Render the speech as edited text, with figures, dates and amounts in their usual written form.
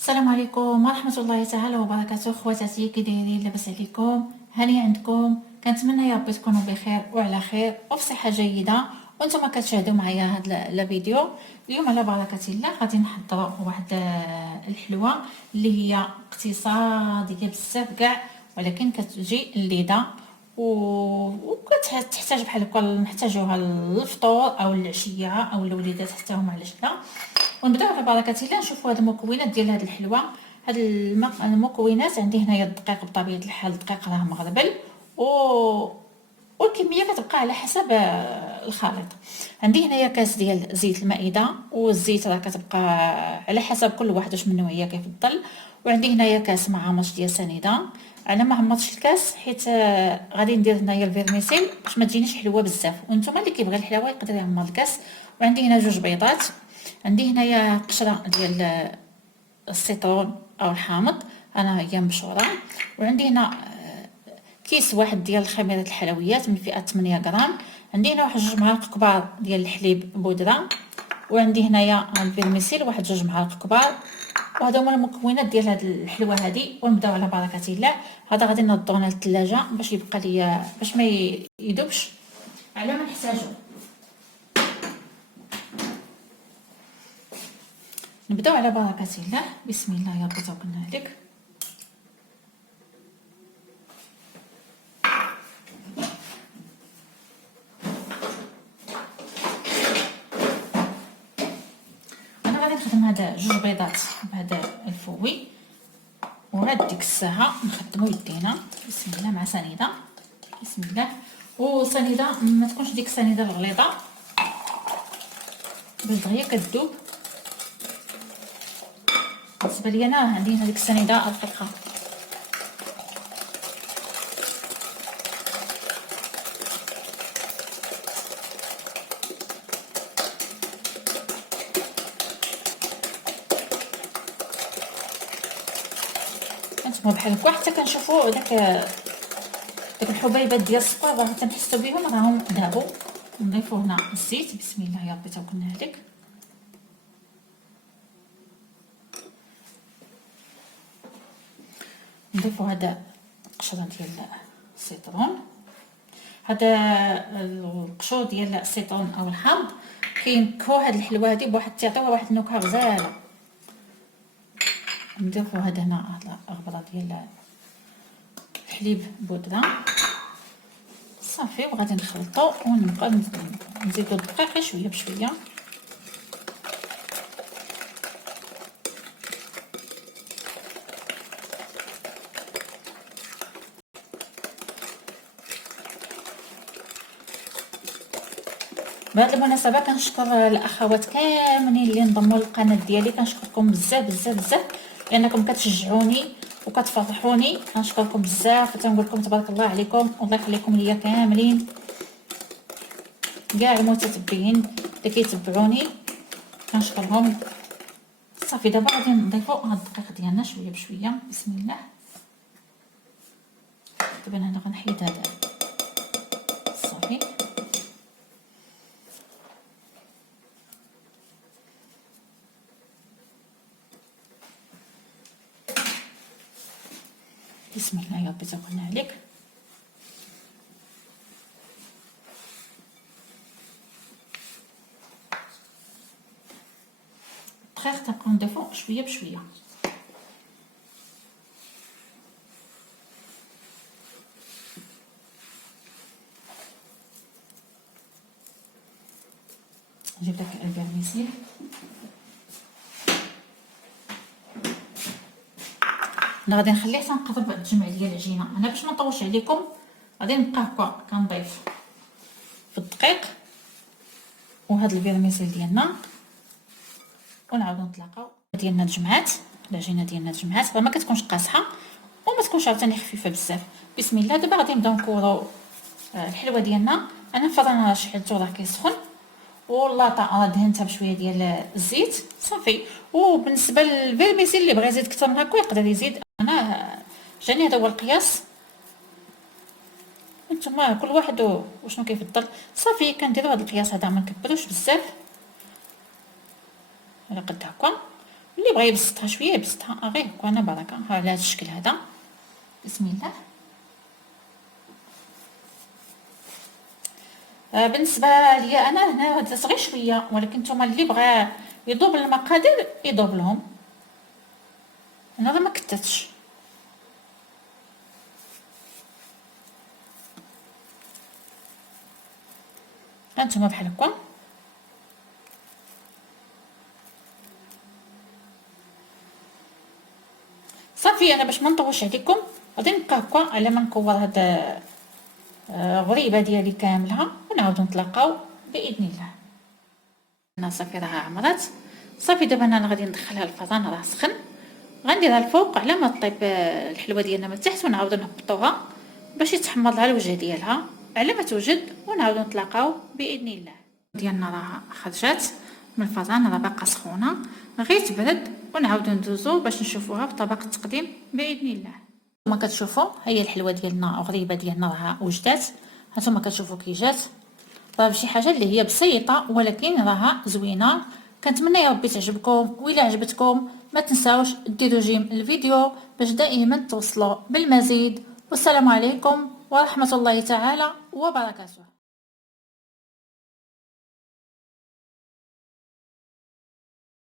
السلام عليكم ورحمة الله تعالى وبركاته. خواتاتي كي دايرين؟ لاباس عليكم؟ هاني عندكم؟ كنتمنى يا ربي تكونوا بخير وعلى خير وفي صحة جيدة وانتم كتشاهدوا معايا هذا الفيديو. اليوم على بركة الله غادي نحضروا واحد الحلوة اللي هي اقتصادية بزاف كاع، ولكن كتجي لذيذة وكتحتاج بحال هكا نحتاجوها للفطور او العشيه او الوليدات حتى هما على شدا. ونبداو على بركه الله نشوفوا هاد المكونات ديال هاد الحلوه. هاد المكونات عندي هنايا الدقيق بطبيعه الحال، الدقيق راه مغربل والكميه كتبقى على حسب الخليط. عندي هنايا كاس ديال زيت المائده، والزيت راه كتبقى على حسب كل واحد واش من نوعيه كيفضل. وعندي هنايا كاس معامش ديال سنيده. انا ما عمرتش الكاس حيت غادي ندير هنايا الفيرميسيل باش ما تجينيش حلوه بزاف، وانتم اللي كيبغي الحلاوه يقدر يعمر الكاس. وعندي هنا جوج بيضات. عندي هنايا قشره ديال السيترون او الحامض، انا هي مبشوره. وعندي هنا كيس واحد ديال خميره الحلويات من فئه 8 غرام. عندي هنا واحد 2 معالق كبار ديال الحليب بودره. وعندي هنايا الفيرميسيل واحد 2 معالق كبار. وهذا هما المكونات ديال هاد الحلوه هذه. ونبداو على بركه الله. هذا غادي نوضوه للثلاجه باش يبقى ليا باش ما يذوبش على ما نحتاجو. نبداو على بركه الله. بسم الله يا رب توكلنا عليك. انا غادي نخدم هذا 2 بيضات بهذا الفوي، وهاد ديك الساعه نخدمو يدينا. بسم الله مع سنيده. بسم الله. وسنيده ما تكونش ديك السنيده الغليظه باش دغيا كتذوب. بالنسبه لي انا عندي هذيك السنيده رقيقه. كنتبغوا بحال هكا حتى كنشوفوا داك الحبيبات ديال السكر راه تنحسوا بهم راهم ذابوا. نضيفوا هنا الزيت. بسم الله يا ربي توكلنا عليك. نضيفوا هذا القشره ديال السيترون. هذا القشور ديال السيترون او الحامض كينكهوا هاد الحلوه هذه بواحد تعطيوها واحد النكهه غزاله. نضيفوا هذا هنا هاد الغبره ديال الحليب بودره صافي. وغادي نخلطو ونبقاو نزيدو الدقيق شويه بشويه. بهذه المناسبه كنشكر الاخوات كاملين اللي انضموا للقناه ديالي. كنشكركم بزاف بزاف بزاف لانكم كتشجعوني وكتفرحوني. كنشكركم بزاف وتنقول لكم تبارك الله عليكم والله يخليكم ليا كاملين كاع المتتبعين اللي كيتبعوني كنشكرهم. صافي دابا غادي نضيفوا هاد الدقيق ديالنا شويه بشويه. بسم الله. دابا انا غنحيد هذا صافي. بسم الله يا ربي توكلنا عليك. الدقيق تنبقاو نضيفو شويه بشويه. نجيب داك الفيرميسيل. انا غادي نخليه حتى نقرب الجمع ديال العجينه. انا باش ما نطولش عليكم غادي نبقى هكا كنضيف في الدقيق وهاد الفيرميسيل ديالنا ونعاودو نتلاقاو. ديالنا تجمعات العجينه ديالنا تجمعات، راه ما كتكونش قاصحه وما تكونش عاوتاني خفيفه بزاف. بسم الله. دابا غادي نبداو نكورو الحلوه ديالنا. انا الفران شحلتو راه كيسخن واللاطه راه دهنتها بشويه ديال الزيت صافي. وبالنسبه للفيرميسيل اللي بغى يزيد اكثر من هكا يقدر يزيد. انا جاني هذا هو القياس. نتوما كل واحد وشنو كيفضل. صافي كنديروا هذا القياس هذا ما نكبروش بزاف على قد هكا. اللي بغى يبسطها شويه يبسطها، غير هكا انا بركه على هذا الشكل هذا. بسم الله. بالنسبه ليا انا هنا درت غير شويه، ولكن نتوما اللي بغى يضرب المقادير يضرب لهم، انا ما كترتش. هانتوما بحال هكا. صافي انا باش ما نطولش عليكم غادي نبقى هكا على ما نكور هاد غريبه ديالي كاملها، ونعاودو نتلاقاو باذن الله. انا صافي راه عمرات. صافي دابا انا غادي ندخلها الفران راه سخن، غنديرها الفوق على ما طيب الحلوه ديالنا من تحت، ونعاودو نهبطوها باش يتحمر لها الوجه ديالها على ما توجد، ونعاودو نتلاقاو باذن الله. ديالنا راه خرجات من الفران، راه باقا سخونه غير تبرد، ونعاودو ندوزو باش نشوفوها في طبق التقديم باذن الله. كما كتشوفوا هي الحلوه ديالنا غريبه ديالنا راه وجدات. هانتوما كتشوفوا كي جات، راه شي حاجه اللي هي بسيطه ولكن راها زوينه. كنتمنى يا ربي تعجبكم، وإلا عجبتكم ما تنساوش ديروا جيم الفيديو باش دائما توصلوا بالمزيد. والسلام عليكم ورحمه الله تعالى وبركاته.